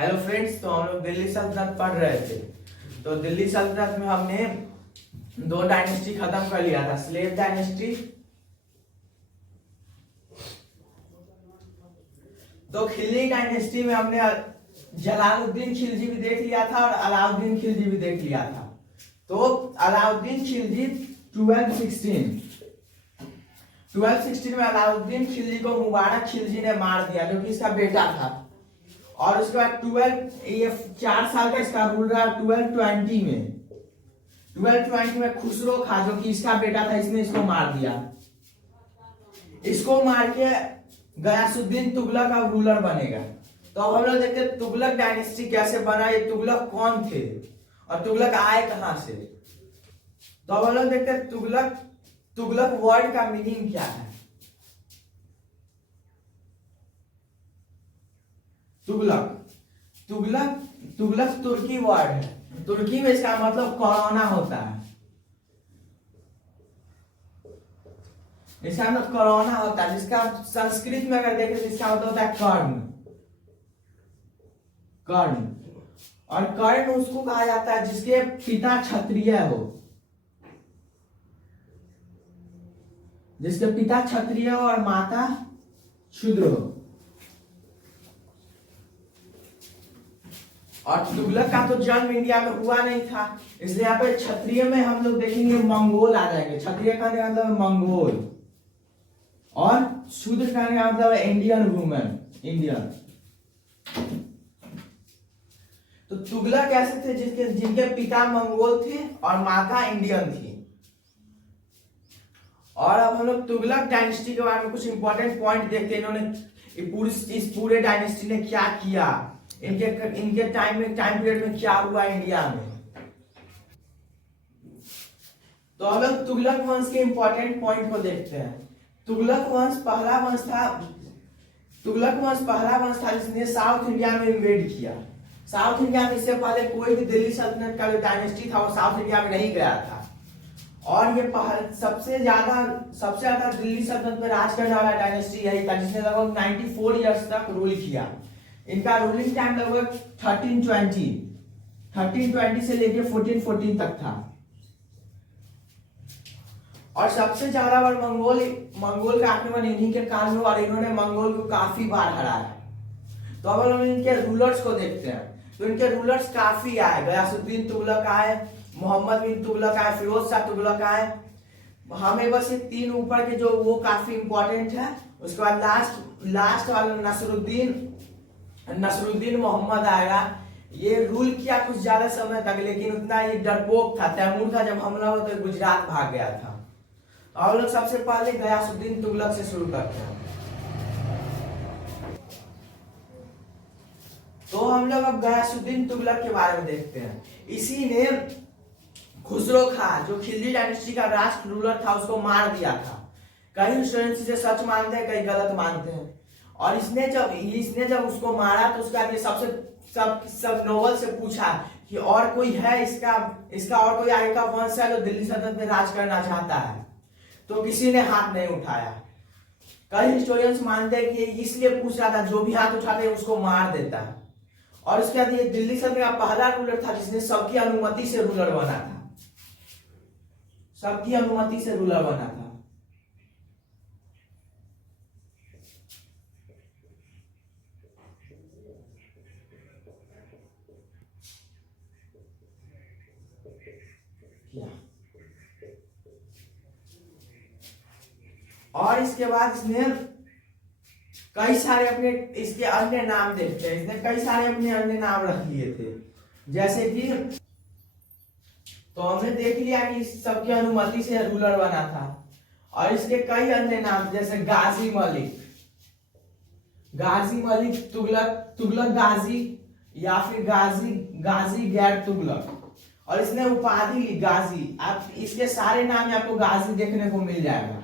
Hello friends, तो हम लोग दिल्ली सल्तनत पढ़ रहे थे। तो दिल्ली सल्तनत में हमने दो डायनेस्टी खत्म कर लिया था, स्लेव डायनेस्टी। तो खिलजी डायनेस्टी में हमने जलालुद्दीन खिलजी भी देख लिया था और अलाउद्दीन खिलजी भी देख लिया था। तो अलाउद्दीन खिलजी 1216 में अलाउद्दीन खिलजी को मुबारक खिलजी ने मार दिया, जो कि इसका बेटा था। और उसके बाद 4 साल का इसका रूल रहा। 1220 में खुसरो खा, जो कि इसका बेटा था, इसने इसको मार दिया। इसको मार के गयासुद्दीन तुगलक अब रूलर बनेगा। तो अब हम लोग देखते हैं तुगलक डायनेस्टी कैसे बना, ये तुगलक कौन थे और तुगलक आए कहां से। तो अब हम लोग देखते हैं तुगलक वर्ड का मीनिंग क्या है। तुगलक तुर्की वर्ड है। तुर्की में इसका मतलब कोरोना होता है। इसका मतलब कोरोना होता है, जिसका संस्कृत में अगर देखें तो इसका मतलब होता है कर्ण। और कर्ण उसको कहा जाता है जिसके पिता क्षत्रिय हो, जिसके पिता क्षत्रिय हो और माता शूद्र हो। और तुगलक का तो जन्म इंडिया में हुआ नहीं था, इसलिए यहाँ पे क्षत्रिय में हम लोग देखेंगे मंगोल आ जाएंगे। क्षत्रिय का मतलब मंगोल और शूद्र का मतलब इंडियन वुमेन, इंडियन। तो तुगलक ऐसे थे जिनके पिता मंगोल थे और माता इंडियन थी। और अब हम लोग तुगलक डायनेस्टी के बारे में कुछ इंपॉर्टेंट पॉइंट देखते हैं। इन्होंने इस पूरे डायनेस्टी ने क्या किया, इनके टाइम पीरियड में क्या हुआ इंडिया में। तो हम लोग तुगलक वंश के इंपॉर्टेंट पॉइंट को देखते हैं। तुगलक वंश पहला वंश था जिसने साउथ इंडिया में इन्वेड किया। साउथ इंडिया में इससे पहले कोई भी दिल्ली सल्तनत का जो डायनेस्टी था वो साउथ इंडिया में नहीं गया था। और ये सबसे ज्यादा दिल्ली सल्तनत में राज करने वाला डायनेस्टी यही था, जिसने लगभग 94 ईयर्स तक रूल किया। इनका रूलिंग टाइम लगभग 1320 से लेके 1414 तक था। और सबसे ज्यादा बार मंगोल का आक्रमण इन्हीं के कारण हुआ और इन्होंने मंगोल को काफी बार हराया। तो अब हम इनके रूलर्स को देखते हैं। तो इनके रूलर्स काफी आए। गयासुद्दीन तुगलक आए, मोहम्मद बिन तुगलक आए, फिरोज शाह तुगलक आए। हमें बस ये 3 ऊपर के जो वो काफी इंपॉर्टेंट है। उसके बाद लास्ट वाला नसरुद्दीन मोहम्मद आएगा। ये रूल किया कुछ ज्यादा समय तक, लेकिन उतना ये डरपोक था। तैमूर था जब हमला हुआ तो गुजरात भाग गया था। तो हम लोग सबसे पहले गयासुद्दीन तुगलक से शुरू करते हैं। तो हम लोग अब गयासुद्दीन तुगलक के बारे में देखते हैं। इसी ने खुसरो खा, जो खिलजी डायनेस्टी का राष्ट्र रूलर था, उसको मार दिया था। कई हिस्टोरियंस इसे सच मानते हैं, कई गलत मानते हैं। और इसने जब उसको मारा तो उसका ये सब नोबल से पूछा कि और कोई है इसका और कोई आगे का वंश है जो दिल्ली सल्तनत में राज करना चाहता है। तो किसी ने हाथ नहीं उठाया। कई हिस्टोरियंस मानते हैं कि इसलिए पूछ रहा था, जो भी हाथ उठाते उसको मार देता। और उसके बाद ये दिल्ली सल्तनत का पहला रूलर था जिसने सबकी अनुमति से रूलर बना था। सबकी अनुमति से रूलर बना था। और इसके बाद इसने कई सारे अपने इसके अन्य नाम देखते हैं। इसने कई सारे अपने अन्य नाम रख लिए थे, जैसे कि तो हमने देख लिया कि सबकी अनुमति से रूलर बना था। और इसके कई अन्य नाम, जैसे गाजी मलिक तुगलक गाजी, या फिर गाजी गैर तुगलक। और इसने उपाधि ली गाजी। आप इसके सारे नाम आपको गाजी देखने को मिल जाएगा।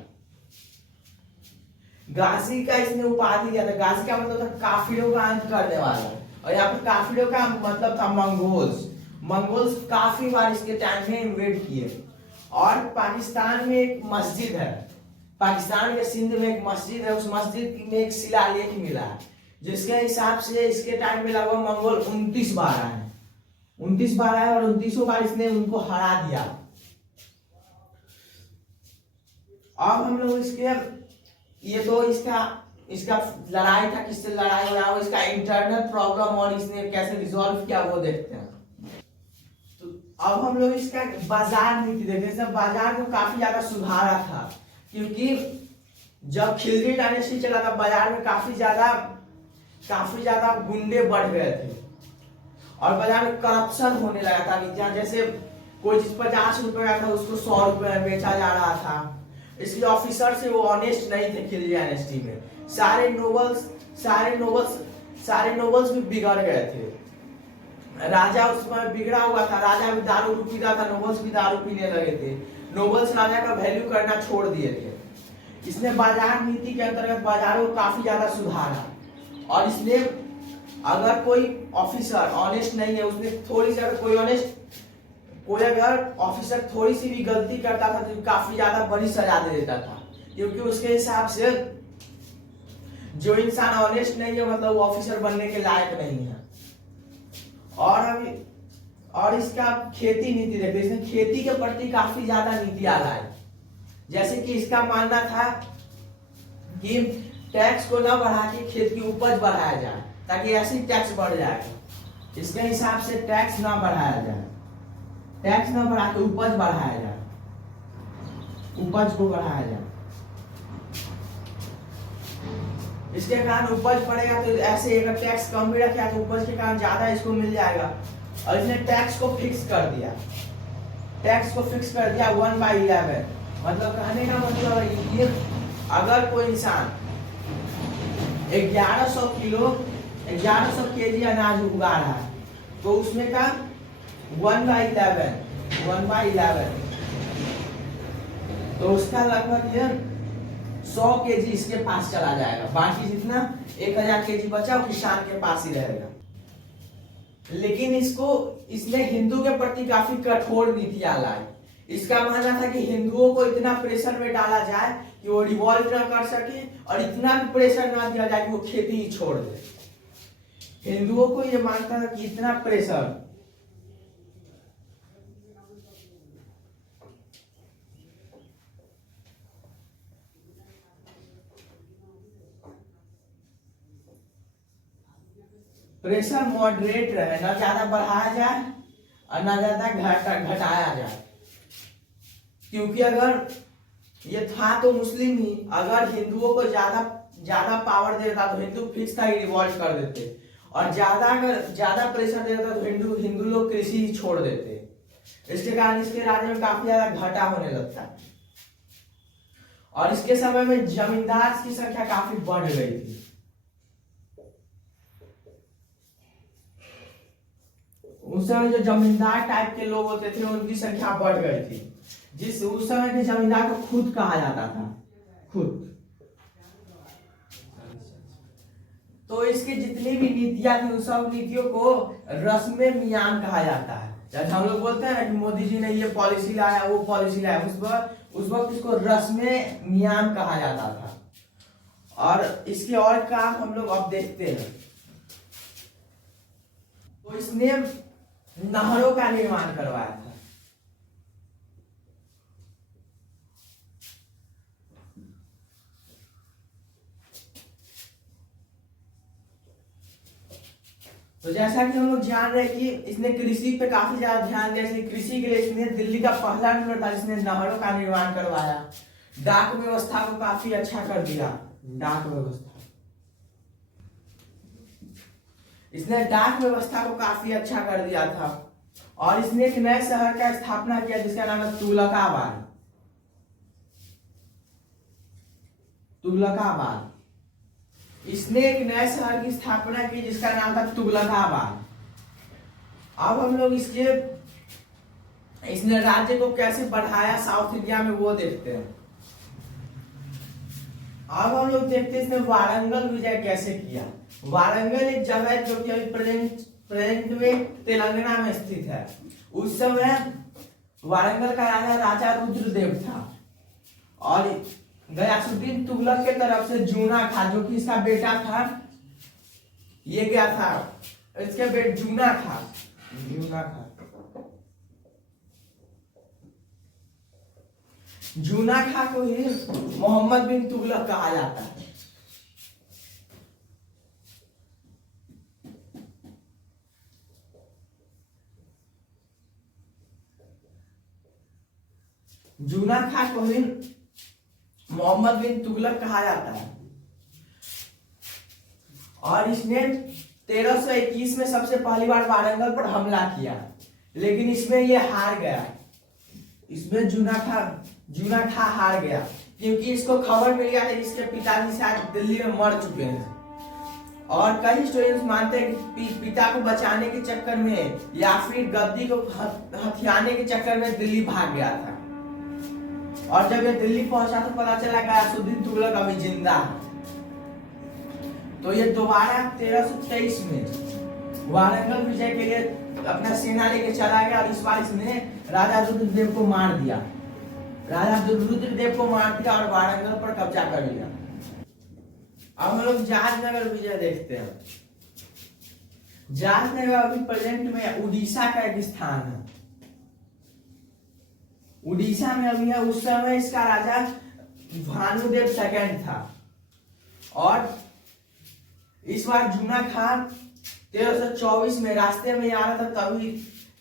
गाजी का इसने उपाधि लिया था। गाजी का मतलब था काफिरों का अंत करने वाला। और यहाँ पर काफिरों का मतलब था मंगोल्स काफी बार इसके टाइम में इन्वेड किए। और पाकिस्तान में एक मस्जिद है, पाकिस्तान के सिंध में एक मस्जिद है, उस मस्जिद में एक शिलालेख मिला है जिसके हिसाब से इसके टाइम में लगभग मंगोल 29 बार आए, 29 बार आए और 29 बार इसने उनको हरा दिया। अब हम लोग इसके, ये तो इसका लड़ाई था, किससे लड़ाई हो रहा है, इसका इंटरनल प्रॉब्लम और इसने कैसे रिजॉल्व किया वो देखते हैं। तो अब हम लोग इसका बाजार नीति देखते हैं। बाजार को काफी ज्यादा सुधारा था, क्योंकि जब खिलजी डायनेस्टी चला था बाजार में काफी ज्यादा गुंडे बढ़ गए थे और बाजार में करप्शन होने लगा था। विद्या जैसे कोई चीज 50 रुपए का था उसको 100 रुपए में बेचा जा रहा था। इसलिए ऑफिसर से वो ऑनेस्ट नहीं थे खिलजी डायनेस्टी में। सारे नोबल्स भी बिगड़ गए थे। राजा उसमें बिगड़ा हुआ था, राजा भी दारू पीता था, नोबल्स भी दारू पीने लगे थे। नोबल्स राजा का वैल्यू करना छोड़ दिए थे। इसने बाजार नीति के अंतर्गत बाजारों को काफी ज्यादा सुधारा और इसने अगर कोई ऑफिसर ऑनेस्ट नहीं है, उसने थोड़ी सी अगर कोई अगर ऑफिसर थोड़ी सी भी गलती करता था तो काफी ज्यादा बड़ी सजा दे देता था, क्योंकि उसके हिसाब से जो इंसान ऑनेस्ट नहीं है मतलब वो ऑफिसर बनने के लायक नहीं है। और इसका खेती नीति देखते, इसने खेती के प्रति काफी ज्यादा नीतियां लाई। जैसे कि इसका मानना था कि टैक्स को न बढ़ा के खेत की उपज बढ़ाया जाए, ताकि ऐसी टैक्स बढ़ जाएगा। इसके हिसाब से टैक्स ना बढ़ाया जाए, टैक्स ना बढ़ा के उपज बढ़ाया जाए, उपज को बढ़ाया जाए। इसके कारण उपज बढ़ेगा, तो ऐसे अगर टैक्स कम भी रखा तो उपज के कारण ज्यादा इसको मिल जाएगा। और इसने टैक्स को फिक्स कर दिया, 1/11। मतलब कहने का मतलब ये, अगर कोई इंसान 1100 केजी अनाज उगा रहा है तो उसमें का 1/11 तो उसका लगभग 100 केजी इसके पास चला जाएगा। बाकी जितना 1000 केजी बचा वो किसान के पास ही रहेगा। लेकिन इसने हिंदू के प्रति काफी कठोर नीतियां लाई। इसका मानना था कि हिंदुओं को इतना प्रेशर में डाला जाए कि वो रिवॉल्ट न कर सके और इतना भी प्रेशर ना दिया जाए कि वो खेती ही छोड़ दे। हिंदुओं को ये मानता था कि इतना प्रेशर, मॉडरेट रहे, ना ज्यादा बढ़ाया जाए और ना ज्यादा घटाया जाए। क्योंकि अगर ये था तो मुस्लिम ही, अगर हिंदुओं को ज्यादा पावर दे देता तो हिंदू फिक्स था ही रिवॉल्ट कर देते, और ज्यादा प्रेशर दे देता तो हिंदू लोग कृषि ही छोड़ देते। इसके कारण इसके राज्य में काफी ज्यादा घाटा होने लगता है। और इसके समय में जमींदार की संख्या काफी बढ़ गई थी। उस समय जो जमींदार टाइप के लोग होते थे उनकी संख्या बढ़ गई थी। उस समय के जमींदार को खुद कहा जाता था, खुद। तो इसकी जितनी भी नीतियां थी उन सब नीतियों को रस्मे मियान कहा जाता है। जैसे हम लोग बोलते हैं ना कि मोदी जी ने ये पॉलिसी लाया, वो पॉलिसी लाया, उस वक्त इसको रस्मे मियान कहा जाता था। और इसके और काम हम लोग अब देखते हैं। तो इसने नहरों का निर्माण करवाया था। तो जैसा कि हम लोग जान रहे हैं कि इसने कृषि पे काफी ज्यादा ध्यान दिया। इसलिए कृषि के लिए इसने दिल्ली का पहला नंबर था जिसने नहरों का निर्माण करवाया। डाक व्यवस्था को काफी अच्छा कर दिया। इसने डाक व्यवस्था को काफी अच्छा कर दिया था। और इसने एक नए शहर का स्थापना किया जिसका नाम है तुगलकाबाद। इसने एक नए शहर की स्थापना की जिसका नाम था तुगलकाबाद। अब हम लोग इसने राज्य को कैसे बढ़ाया साउथ इंडिया में वो देखते हैं। अब हम लोग देखते हैं इसने वारंगल विजय कैसे किया। वारंगल एक जगह है जो कि अभी प्रेजेंट में तेलंगाना में स्थित है। उस समय वारंगल का राजा रुद्रदेव था और गयासुद्दीन तुगलक के तरफ से जूना खान जो कि इसका बेटा था ये क्या था, इसके बेट जूना खां। जूना खां, जूना खां को ही मोहम्मद बिन तुगलक कहा जाता है। जूना खां को ही मोहम्मद बिन तुगलक कहा जाता है। और इसने 1321 में सबसे पहली बार वारंगल पर हमला किया, लेकिन इसमें ये हार गया। इसमें जूना खां हार गया, क्योंकि इसको खबर मिल गया था इसके पिताजी शायद दिल्ली में मर चुके हैं। और कई हिस्टोरियंस मानते हैं कि पिता को बचाने के चक्कर में या फिर गद्दी को हथियाने के चक्कर में दिल्ली भाग गया था। और जब ये दिल्ली पहुंचा तो पता चला गयासुद्दीन तुगलक अभी जिंदा है। तो ये दोबारा 1323 में वारंगल विजय के लिए अपना सेना लेके चला गया, और इस बार इसने राजा रुद्रदेव को मार दिया। राजा रुद्रदेव को मार दिया और वारंगल पर कब्जा कर लिया। अब हम लोग जहाजनगर विजय देखते हैं। जहाजनगर अभी प्रेजेंट में उड़ीसा का एक स्थान है। उड़ीसा में अभी है। उस समय इसका राजा भानुदेव सेकंड था। और इस बार जूना खां 1324 में रास्ते में आ रहा था,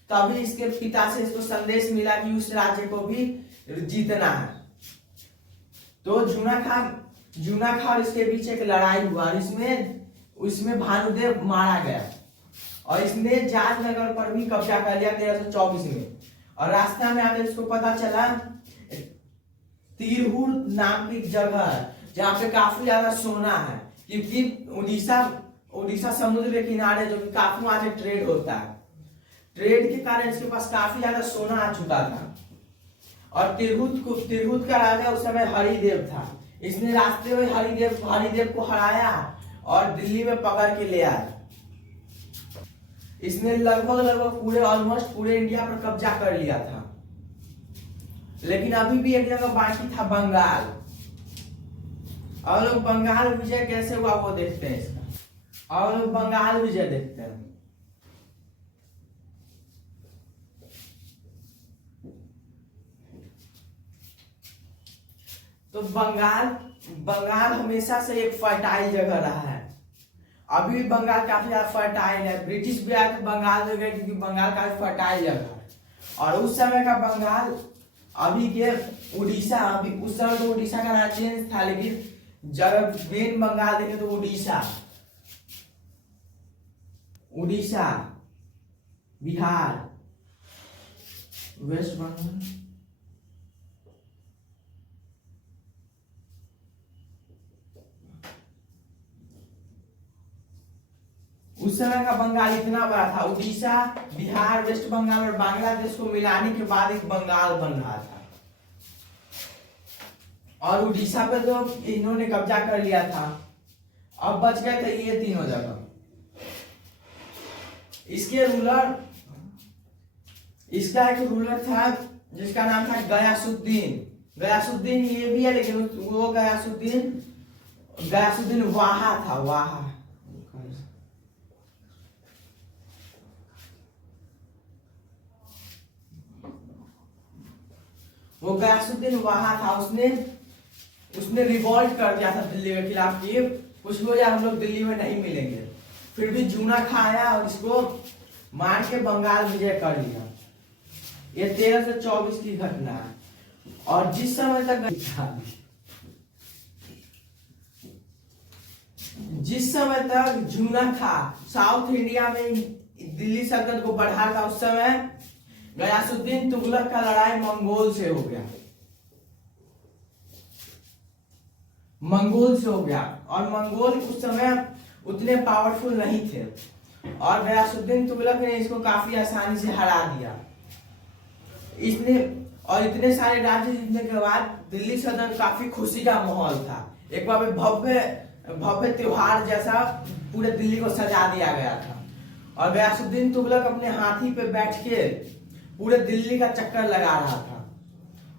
तभी इसके पिता से इसको संदेश मिला कि उस राज्य को भी जीतना है। तो जूना खां और इसके बीच एक लड़ाई हुआ, और इसमें भानुदेव मारा गया, और इसने जहाजनगर पर भी कब्जा कर लिया 1324 में। और रास्ता में आकर इसको पता चला तिरहुर नाम की जगह है, जहाँ पे काफी ज्यादा सोना है, क्योंकि उड़ीसा समुद्र के किनारे, जो कि काफी वहां से ट्रेड होता है। ट्रेड के कारण इसके पास काफी ज्यादा सोना आ चुका था। और तिरहुत का राजा उस समय हरिदेव था। इसने रास्ते में हरिदेव को हराया और दिल्ली में पकड़ के ले आया। इसने लगभग ऑलमोस्ट पूरे इंडिया पर कब्जा कर लिया था। लेकिन अभी भी एक जगह बाकी था, बंगाल। और लोग बंगाल विजय कैसे हुआ वो देखते हैं इसका। और लोग बंगाल विजय देखते हैं। तो बंगाल हमेशा से एक फर्टाइल जगह रहा है। अभी भी बंगाल काफी ज्यादा फर्टाइल है। ब्रिटिश भी आए तो बंगाल में गए, क्योंकि बंगाल काफी फर्टाइल जगह है। और उस समय का बंगाल अभी के उड़ीसा, अभी उस समय तो उड़ीसा का नाम चेंज था, लेकिन जब मेन बंगाल देखे तो उड़ीसा, बिहार, वेस्ट बंगाल, उस समय का बंगाल इतना बड़ा था। उड़ीसा, बिहार, वेस्ट बंगाल और बांग्लादेश को मिलाने के बाद एक बंगाल बन रहा था। और उड़ीसा पे तो इन्होंने कब्जा कर लिया था। अब बच गए थे ये तीनों जगह। इसका एक रूलर था जिसका नाम था गयासुद्दीन ये भी है, लेकिन वो गयासुद्दीन वाहा था। वो गयासुद्दीन वाहा था। उसने रिवॉल्ट कर दिया था दिल्ली के खिलाफ कि कुछ हो जाए, हम लोग दिल्ली में नहीं मिलेंगे। फिर भी जूना खां आया और इसको मार के बंगाल विजय कर लिया। ये 1324 की घटना है। और जिस समय तक जूना खां साउथ इंडिया में दिल्ली सल्तनत को बढ़ा था, उस समय गयासुद्दीन तुगलक का लड़ाई मंगोल से हो गया। और मंगोल उस समय उतने पावरफुल नहीं थे, और गयासुद्दीन तुगलक ने इसको काफी आसानी से हरा दिया। और इतने सारे राज्य जीतने के बाद दिल्ली सल्तनत काफी खुशी का माहौल था। एक बार भव्य त्योहार जैसा पूरे दिल्ली को सजा दिया गया था। और गयासुद्दीन तुगलक अपने हाथी पे बैठ के पूरे दिल्ली का चक्कर लगा रहा था।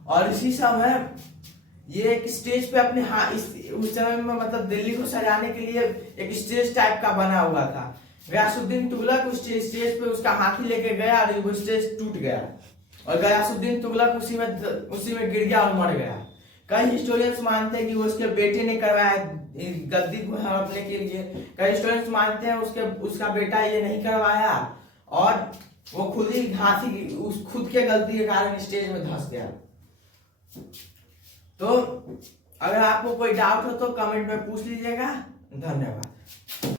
और इसी समय ये एक स्टेज पे अपने उस समय में मतलब दिल्ली को सजाने के लिए एक स्टेज टाइप का बना हुआ था। गयासुद्दीन तुगलक उस स्टेज पे उसका हाथी लेके गया और वो स्टेज टूट गया और गयासुद्दीन तुगलक उसी में गिर गया और मर गया। कई हिस्टोरियंस मानते हैं कि वो उसके बेटे ने करवाया गद्दी को हड़पने के लिए। कई हिस्टोरियंस मानते हैं उसका बेटा ये नहीं करवाया और वो खुद ही हाथी खुद के गलती के कारण स्टेज में धंस गया। तो अगर आपको कोई डाउट हो तो कमेंट में पूछ लीजिएगा। धन्यवाद।